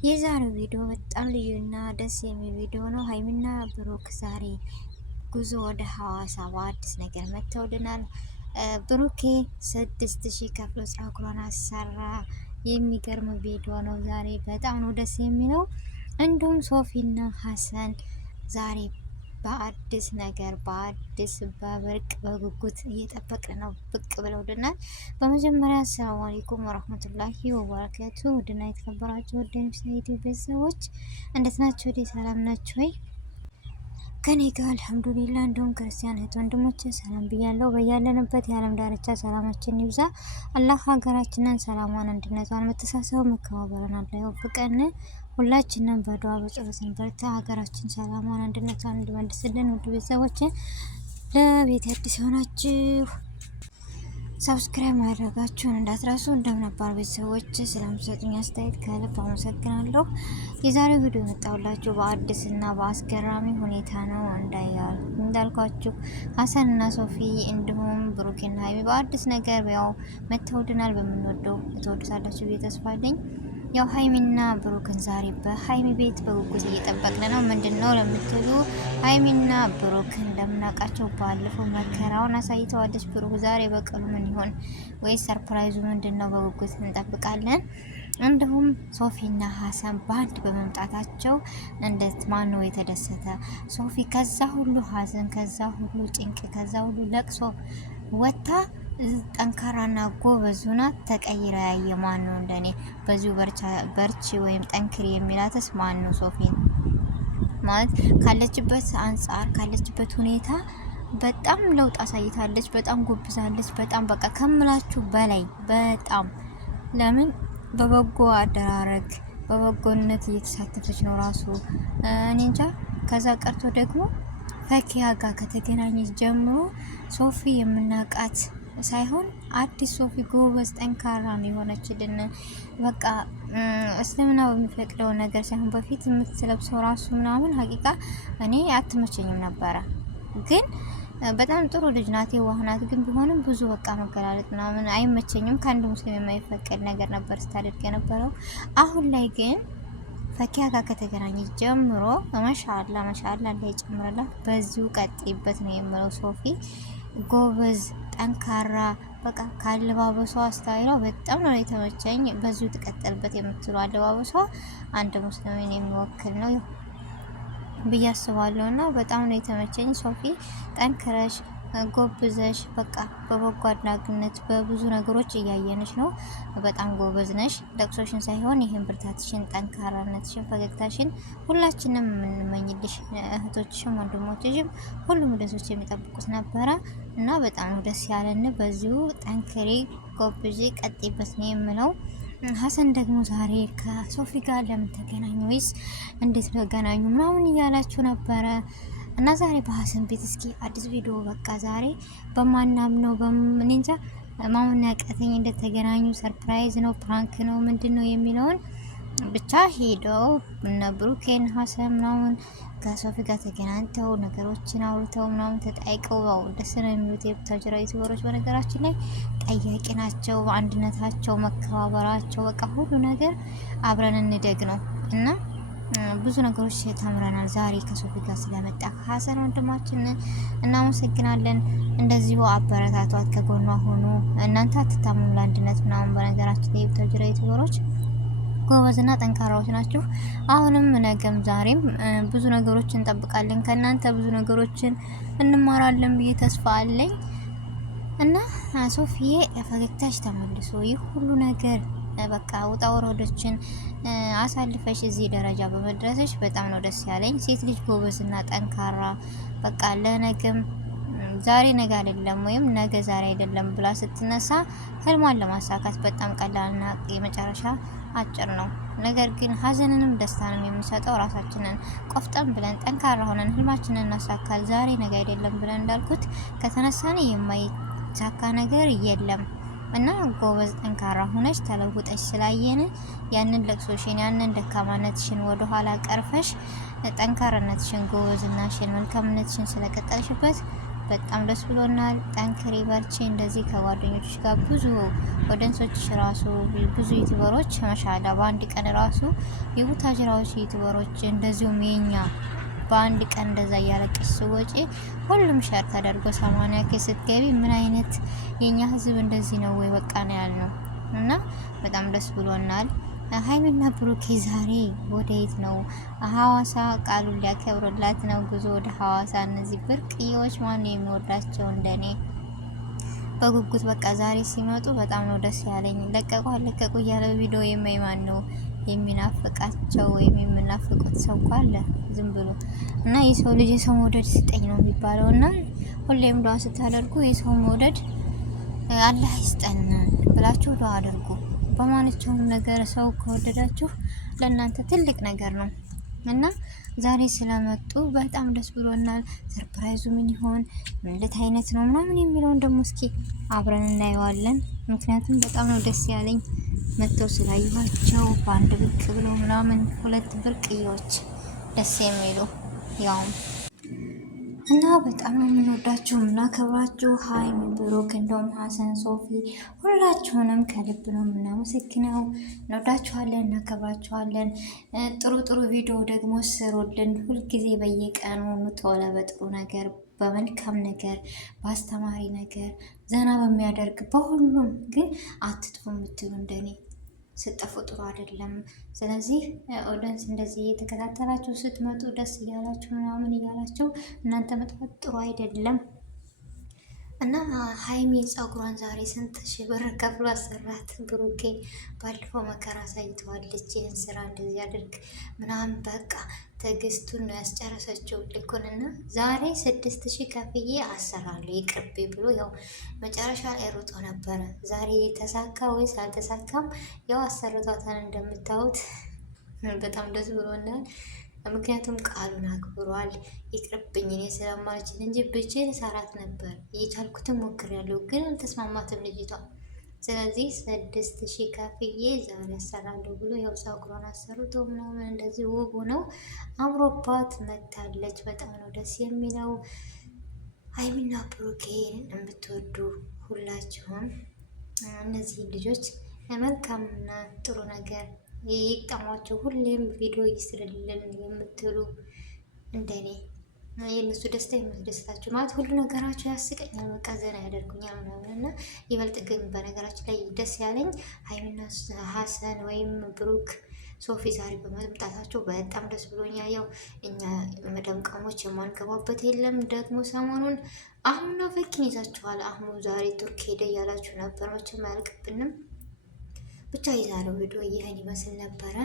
የዛሬው ቪዲዮ በጣም ልዩና ደስ የሚል ቪዲዮ ነው። ሀይሚና ብሩክ ዛሬ ጉዞ ወደ ሀዋሳ በአዲስ ነገር መጥተውልናል። ብሩኬ 6000 ከፍሎ ፀጉሯን አሰራ። የሚገርም ቪዲዮ ነው። ዛሬ በጣም ነው ደስ የሚለው። እንዲሁም ሶፊና ሀሰን ዛሬ በአዲስ ነገር በአዲስ በብርቅ በጉጉት እየጠበቅን ነው ብቅ ብለውልናል። በመጀመሪያ አሰላሙ አለይኩም ወራህመቱላሂ ወበረካቱ። ውድና የተከበራችሁ ወደ ዩቲዩብ ቤተሰቦች እንዴት ናችሁ? ወደ ሰላም ናችሁ ወይ? ከኔ ጋር አልሐምዱሊላህ። እንዲሁም ክርስቲያን እህት ወንድሞቼ ሰላም ብያለሁ። በያለንበት የዓለም ዳርቻ ሰላማችን ይብዛ። አላህ ሀገራችንን ሰላሟን፣ አንድነቷን፣ መተሳሰብ፣ መከባበርን አላህ ይወፍቀን። ሁላችንም በዱዓ በጸሎት እንበርታ። ሀገራችን ሰላሟን፣ አንድነቷን እንዲመልስልን። ውድ ቤተሰቦች ለቤት አዲስ የሆናችሁ ሰብስክራይብ ማድረጋችሁን እንዳትረሱ። እንደምነባር ቤተሰቦች ስለምሰጡኝ አስተያየት ከልብ አመሰግናለሁ። የዛሬው ቪዲዮ የመጣሁላችሁ በአዲስ እና በአስገራሚ ሁኔታ ነው። እንዳልኳችሁ ሀሰን እና ሶፊ እንዲሁም ብሩክና ሀይሚ በአዲስ ነገር ያው መተውልናል። በምንወደው ተወዱሳላችሁ ብዬ ተስፋ አለኝ። ያው ሀይሚና ብሩክን ዛሬ በሀይሚ ቤት በጉጉት እየጠበቅን ነው። ምንድነው ለምትሉ ሀይሚና ብሩክን እንደምናውቃቸው ባለፈው መከራውን አሳይተዋለች። ብሩክ ዛሬ በቀሉ ምን ይሆን ወይስ ሰርፕራይዙ ምንድነው? በጉጉት እንጠብቃለን። እንዲሁም ሶፊና ሀሰን ባንድ በመምጣታቸው እንዴት ማን ነው የተደሰተ? ሶፊ ከዛ ሁሉ ሀዘን፣ ከዛ ሁሉ ጭንቅ፣ ከዛ ሁሉ ለቅሶ ወታ ጠንካራና ጎበዝ ሆና ተቀይራ ያየ ማን ነው? እንደኔ በዚሁ በርቺ ወይም ጠንክሪ የሚላትስ ማን ነው? ሶፊን ማለት ካለችበት አንጻር ካለችበት ሁኔታ በጣም ለውጥ አሳይታለች። በጣም ጎብዛለች። በጣም በቃ ከምላችሁ በላይ በጣም ለምን በበጎ አደራረግ በበጎነት እየተሳተፈች ነው ራሱ እኔ እንጃ። ከዛ ቀርቶ ደግሞ ፈኪያ ጋር ከተገናኘች ጀምሮ ሶፊ የምናውቃት ሳይሆን አዲስ ሶፊ ጎበዝ ጠንካራ ነው የሆነችልን። በቃ እስልምና በሚፈቅደው ነገር ሳይሆን በፊት የምትለብሰው ራሱ ምናምን ሀቂቃ እኔ አትመቸኝም ነበረ፣ ግን በጣም ጥሩ ልጅ ናት፣ የዋህ ናት። ግን ቢሆንም ብዙ በቃ መገላለጥ ምናምን አይመቸኝም። ከአንድ ሙስሊም የማይፈቀድ ነገር ነበር ስታደርግ የነበረው። አሁን ላይ ግን ፈኪያ ጋር ከተገናኘች ጀምሮ ማሻአላ ማሻአላ ላይ ጨምረላ። በዚሁ ቀጥይበት ነው የምለው። ሶፊ ጎበዝ ጠንካራ በቃ ካለባበሷ ስታይሏ በጣም ነው የተመቸኝ። በዚሁ ተቀጠልበት የምትሉ አለባበሷ አንድ ሙስሊምን የሚወክል ነው ብዬ አስባለሁ እና በጣም ነው የተመቸኝ። ሶፊ ጠንክረሽ ጎብዘሽ በቃ በበጎ አድራጊነት በብዙ ነገሮች እያየንሽ ነው። በጣም ጎበዝ ነሽ። ለቅሶሽን ሳይሆን ይህን ብርታትሽን፣ ጠንካራነትሽን፣ ፈገግታሽን ሁላችንም የምንመኝልሽ እህቶችሽም ወንድሞችሽም ሁሉም ደሶች የሚጠብቁት ነበረ እና በጣም ደስ ያለን። በዚሁ ጠንክሬ ጎብዤ ቀጤበት ነው የምለው። ሀሰን ደግሞ ዛሬ ከሶፊ ጋር ለምን ተገናኙ ወይስ እንዴት ተገናኙ ምናምን እያላችሁ ነበረ እና ዛሬ በሀሰን ቤት እስኪ አዲስ ቪዲዮ በቃ ዛሬ በማናምነው በምንንጃ ማመን ያቃተኝ እንደተገናኙ ሰርፕራይዝ ነው ፕራንክ ነው ምንድነው የሚለውን ብቻ ሄደው እነ ብሩኬን ሀሰን ምናምን ከሶፊ ጋር ተገናኝተው ነገሮችን አውርተው ምናምን ተጣይቀው ያው ደስ ነው የሚሉት የቡታጅራ ዩቲዩበሮች። በነገራችን ላይ ጠያቂ ናቸው። አንድነታቸው፣ መከባበራቸው በቃ ሁሉ ነገር አብረን እንደግ ነው እና ብዙ ነገሮች ተምረናል ዛሬ ከሶፊ ጋር ስለመጣ። ሀሰን ወንድማችን እናመሰግናለን። እንደዚሁ አበረታቷት፣ ከጎኗ ሆኑ። እናንተ አትታሙም ለአንድነት ምናምን። በነገራችን ላይ የቡታጅራ ዩቲዩበሮች ጎበዝና ጠንካራዎች ናችሁ። አሁንም ነገም ዛሬም ብዙ ነገሮችን እንጠብቃለን ከእናንተ፣ ብዙ ነገሮችን እንማራለን ብዬ ተስፋ አለኝ እና ሶፊዬ ፈገግታሽ ተመልሶ ይህ ሁሉ ነገር በቃ ውጣ ወረዶችን አሳልፈሽ እዚህ ደረጃ በመድረስሽ በጣም ነው ደስ ያለኝ። ሴት ልጅ ጎበዝና ጠንካራ በቃ ለነገም ዛሬ ነገ አይደለም ወይም ነገ ዛሬ አይደለም ብላ ስትነሳ ህልሟን ለማሳካት በጣም ቀላልና የመጨረሻ አጭር ነው። ነገር ግን ሀዘንንም ደስታንም የሚሰጠው ራሳችንን ቆፍጠን ብለን ጠንካራ ሆነን ህልማችንን እናሳካል። ዛሬ ነገ አይደለም ብለን እንዳልኩት ከተነሳን የማይሳካ ነገር የለም እና ጎበዝ ጠንካራ ሆነሽ ተለውጠሽ ስላየን ያንን ለቅሶሽን ያንን ደካማነትሽን ወደ ኋላ ቀርፈሽ ጠንካራነትሽን ጎበዝናሽን መልካምነትሽን ስለቀጠልሽበት በጣም ደስ ብሎናል። ጠንክሪ በርቺ። እንደዚህ ከጓደኞች ጋር ብዙ ወደንሶች ራሱ ብዙ ዩቲዩበሮች ማሻአላ በአንድ ቀን ራሱ የቡታጅራዎች ዩቲዩበሮች እንደዚሁም የኛ በአንድ ቀን እንደዛ እያለቀሽ ወጪ ሁሉም ሸር ተደርጎ 80K ስትገቢ ምን አይነት የኛ ህዝብ እንደዚህ ነው ወይ በቃ ነው ያልነው እና በጣም ደስ ብሎናል። ሀይሚና ብሩኬ ዛሬ ወደየት ነው? ሀዋሳ ቃሉን ሊያከብሩላት ነው። ጉዞ ወደ ሀዋሳ። እነዚህ ብርቅዬዎች ማን የሚወዳቸው እንደኔ በጉጉት በቃ ዛሬ ሲመጡ በጣም ነው ደስ ያለኝ። ለቀቁ አለቀቁ እያለ ቪዲዮ የማይማን ነው የሚናፍቃቸው ወይም የምናፍቁት ሰው አለ ዝም ብሎ እና የሰው ልጅ የሰው መውደድ ስጠኝ ነው የሚባለው እና ሁሌም ዱዓ ስታደርጉ የሰው መውደድ አላህ ይስጠን ብላችሁ ዱዓ አድርጉ። በማንኛውም ነገር ሰው ከወደዳችሁ ለእናንተ ትልቅ ነገር ነው እና ዛሬ ስለመጡ በጣም ደስ ብሎናል። ሰርፕራይዙ ምን ይሆን እንዴት አይነት ነው ምናምን የሚለውን ደግሞ እስኪ አብረን እናየዋለን። ምክንያቱም በጣም ነው ደስ ያለኝ መጥተው ስላየኋቸው በአንድ ብቅ ብለው ምናምን ሁለት ብርቅዬዎች ደስ የሚሉ ያውም እና በጣም ነው የምንወዳችሁ የምናከብራችሁ ሀይሚ ብሩክ፣ እንደውም ሀሰን፣ ሶፊ ሁላችሁንም ከልብ ነው የምናመሰግነው። እንወዳችኋለን፣ እናከብራችኋለን። ጥሩ ጥሩ ቪዲዮ ደግሞ ስሩልን ሁልጊዜ በየቀኑ ቶሎ በጥሩ ነገር በመልካም ነገር በአስተማሪ ነገር ዘና በሚያደርግ በሁሉም ግን አትጥፉ የምትሉ እንደኔ ስጠፉ ጥሩ አይደለም። ስለዚህ ኦዲየንስ እንደዚህ እየተከታተላችሁ ስትመጡ ደስ እያላችሁ ምናምን እያላችሁ እናንተ መጥፋት ጥሩ አይደለም እና ሀይሚ ፀጉሯን ዛሬ ስንት ሺህ ብር ከፍሎ አሰራት። ብሩኬ ባለፈው መከራ ሳይተዋለች ይህን ስራ እንደዚህ አድርግ ምናምን በቃ ትዕግስቱን ነው ያስጨረሰችው ልኩንና ዛሬ 6000 ከፍዬ አሰራለሁ ይቅርቤ ብሎ ያው መጨረሻ ላይ ሮጦ ነበረ። ዛሬ ተሳካ ወይስ አልተሳካም? ያው አሰርቷታል እንደምታዩት በጣም ደስ ብሎናል። ምክንያቱም ቃሉን አክብሯል። ይቅርብኝ እኔ ስለማልችል እንጂ ብችል ሰራት ነበር እየቻልኩትን ሞክሬያለሁ፣ ግን አልተስማማትም ልጅቷ። ስለዚህ 6000 ከፍዬ ዛሬ አሰራለሁ ብሎ ያው ፀጉሯን አሰርቶ ምናምን እንደዚህ ውብ ነው አምሮባት መታለች። በጣም ነው ደስ የሚለው። ሀይሚና ብሩኬን የምትወዱ ሁላችሁም እነዚህ ልጆች መልካምና ጥሩ ነገር ይቅጠሟቸው። ሁሌም ቪዲዮ ይስርልን የምትሉ እንደኔ የእነሱ ደስታ የሚያስደስታችሁ ማለት ሁሉ ነገራቸው ያስቀኛል፣ በቃ ዘና ያደርጉኛል ምናምን እና ይበልጥ ግን በነገራችን ላይ ደስ ያለኝ ሀይሚና ሀሰን ወይም ብሩክ ሶፊ ዛሬ በመምጣታቸው በጣም ደስ ብሎኛል። ያው እኛ መደምቀሞች የማንገባበት የለም። ደግሞ ሰሞኑን አህሙና ፈኪን ይዛችኋል። አህሙ ዛሬ ቱርክ ሄደ እያላችሁ ነበር፣ መቼም አያልቅብንም። ብቻ የዛሬው ቪዲዮ ይህን ይመስል ነበረ።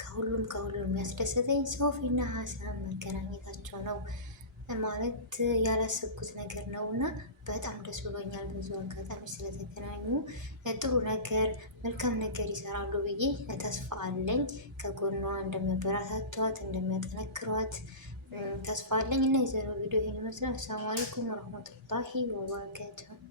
ከሁሉም የሚያስደስተኝ ሶፊና ሀሰን መገናኘታቸው ነው። ማለት ያላሰብኩት ነገር ነው እና በጣም ደስ ብሎኛል። ብዙ አጋጣሚ ስለተገናኙ ጥሩ ነገር መልካም ነገር ይሰራሉ ብዬ ተስፋ አለኝ። ከጎኗ እንደሚያበረታቷት እንደሚያጠነክሯት ተስፋ አለኝ እና የዛሬው ቪዲዮ ይህን ይመስላል። አሰላሙ አለይኩም ወረህመቱላሂ ወበረካቱሁ።